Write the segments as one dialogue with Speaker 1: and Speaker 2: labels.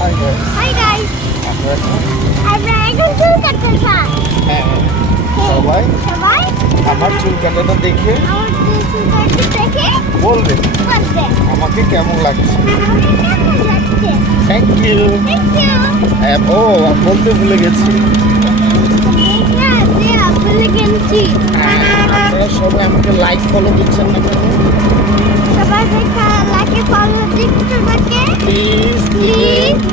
Speaker 1: Hi guys
Speaker 2: hi guys
Speaker 1: আমরা
Speaker 2: আমরা এখন চুল কাটতে চাই
Speaker 1: হ্যাঁ সবাই
Speaker 2: সবাই
Speaker 1: আমার চুল কাটাটা দেখে
Speaker 2: আমার চুল কাটতে দেখে
Speaker 1: বলবে আমাকে কেমন লাগছে থ্যাংক ইউ
Speaker 2: থ্যাংক ইউ
Speaker 1: ও বলতে ভুলে গেছি আপনারা সবাই আমাকে লাইক ফলো দিচ্ছেন না কেন
Speaker 2: সবাই ফলো
Speaker 1: প্লিজ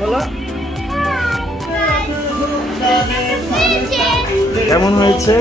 Speaker 1: বলো। কেমন হয়েছে.